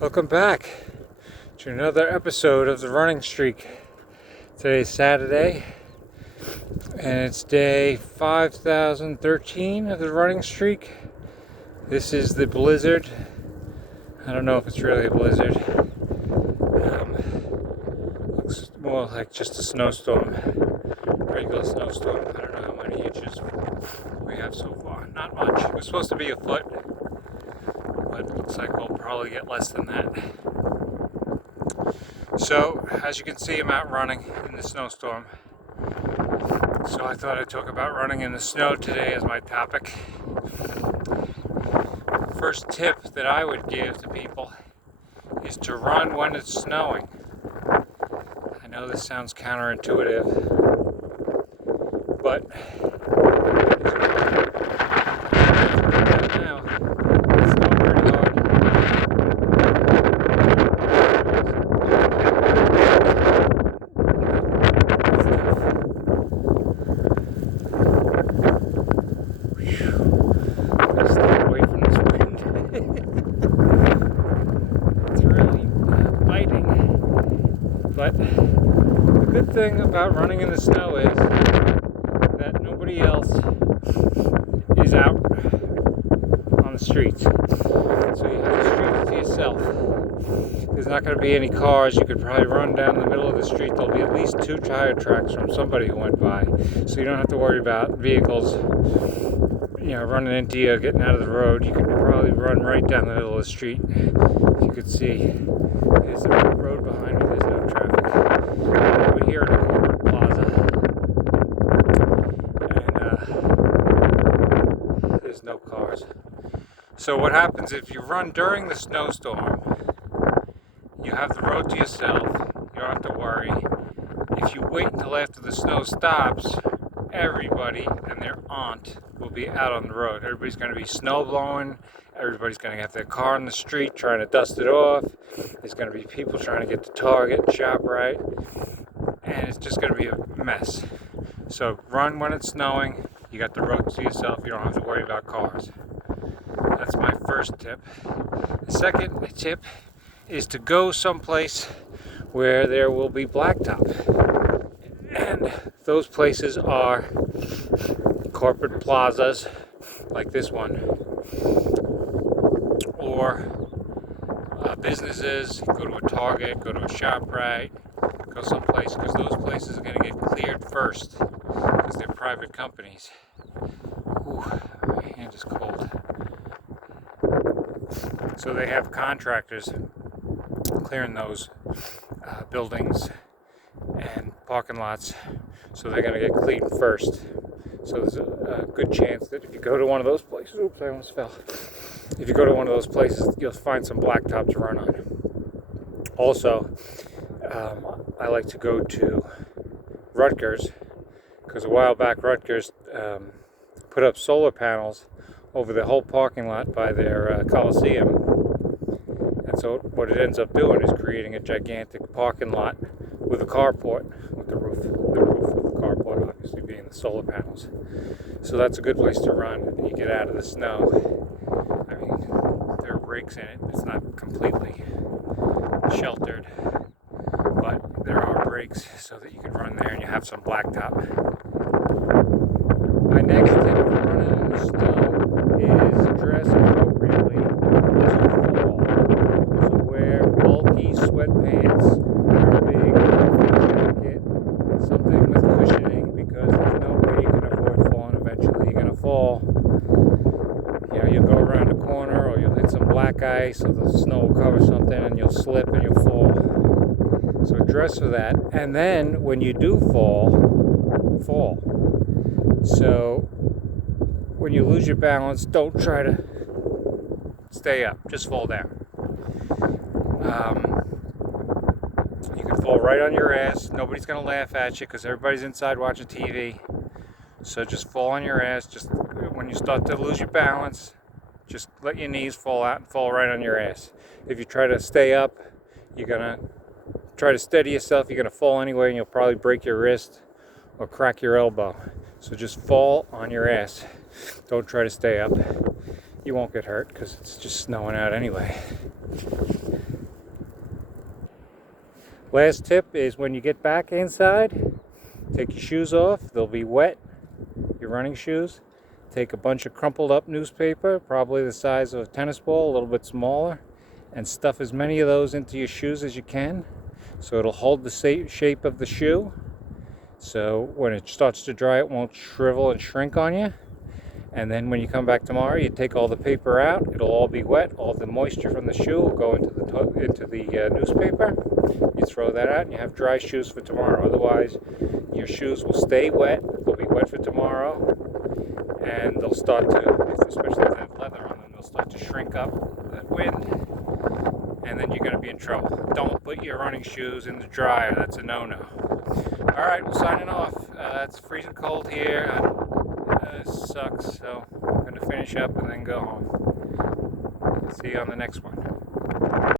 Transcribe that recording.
Welcome back to another episode of the Running Streak. Today's Saturday, and it's day 5013 of the Running Streak. This is the blizzard. I don't know if it's really a blizzard. Looks more like just a snowstorm, regular snowstorm. I don't know how many inches we have so far. Not much. It was supposed to be a foot, but it looks like we'll probably get less than that. So, as you can see, I'm out running in the snowstorm. So I thought I'd talk about running in the snow today as my topic. First tip that I would give to people is to run when it's snowing. I know this sounds counterintuitive, but now it's not pretty hard. Stay away from this wind. It's really biting. But the good thing about running in the snow is that nobody else is out on the streets. So you have the streets to yourself. There's not going to be any cars. You could probably run down the middle of the street. There'll be at least 2 tire tracks from somebody who went by. So you don't have to worry about vehicles running into you, getting out of the road. You could probably run right down the middle of the street. If you could see, there's a road behind me, there's no traffic. We're here at a corporate plaza, and there's no cars. So what happens if you run during the snowstorm, you have the road to yourself, you don't have to worry. If you wait until after the snow stops, everybody and their aunt will be out on the road. Everybody's going to be snow blowing. Everybody's going to have their car on the street trying to dust it off. There's going to be people trying to get to Target and ShopRite. And it's just going to be a mess. So run when it's snowing. You got the road to yourself. You don't have to worry about cars. That's my first tip. The second tip is to go someplace where there will be blacktop. And those places are corporate plazas like this one, or businesses. Go to a Target, go to a ShopRite, go someplace, because those places are going to get cleared first because they're private companies. Ooh, my hand is cold. So they have contractors clearing those buildings and parking lots, so they're going to get cleaned first. So there's a good chance that if you go to one of those places, oops, I almost fell. If you go to one of those places, you'll find some blacktop to run on. Also, I like to go to Rutgers, because a while back Rutgers put up solar panels over the whole parking lot by their Coliseum. And so what it ends up doing is creating a gigantic parking lot with a carport, with the roof of the carport obviously being the solar panels. So that's a good place to run and you get out of the snow. I mean, there are breaks in it. It's not completely sheltered, but there are breaks so that you can run there and you have some blacktop. My next tip for running in the snow is dress appropriately to fall. So wear bulky sweatpants, wear a big jacket, something with cushioning, because there's no way you can avoid falling eventually. You're going to fall. You'll go around a corner or you'll hit some black ice or the snow will cover something and you'll slip and you'll fall. So dress for that. And then when you do fall. So when you lose your balance, don't try to stay up. Just fall down. You can fall right on your ass. Nobody's going to laugh at you because everybody's inside watching TV. So just fall on your ass. Just when you start to lose your balance, just let your knees fall out and fall right on your ass. If you try to stay up, you're going to try to steady yourself. You're going to fall anyway and you'll probably break your wrist or crack your elbow. So just fall on your ass. Don't try to stay up. you won't get hurt because it's just snowing out anyway. Last tip is when you get back inside, take your shoes off. They'll be wet, your running shoes. Take a bunch of crumpled up newspaper, probably the size of a tennis ball, a little bit smaller, and stuff as many of those into your shoes as you can, so it'll hold the shape of the shoe. So when it starts to dry, it won't shrivel and shrink on you. And then when you come back tomorrow, you take all the paper out. It'll all be wet. All the moisture from the shoe will go into the newspaper. You throw that out, and you have dry shoes for tomorrow. Otherwise, your shoes will stay wet. They'll be wet for tomorrow, and they'll start to, especially if they have leather on them, they'll start to shrink up with that wind, and then you're going to be in trouble. Don't put your running shoes in the dryer. That's a no-no. All right, we're signing off. It's freezing cold here. It sucks, so I'm going to finish up and then go home. See you on the next one.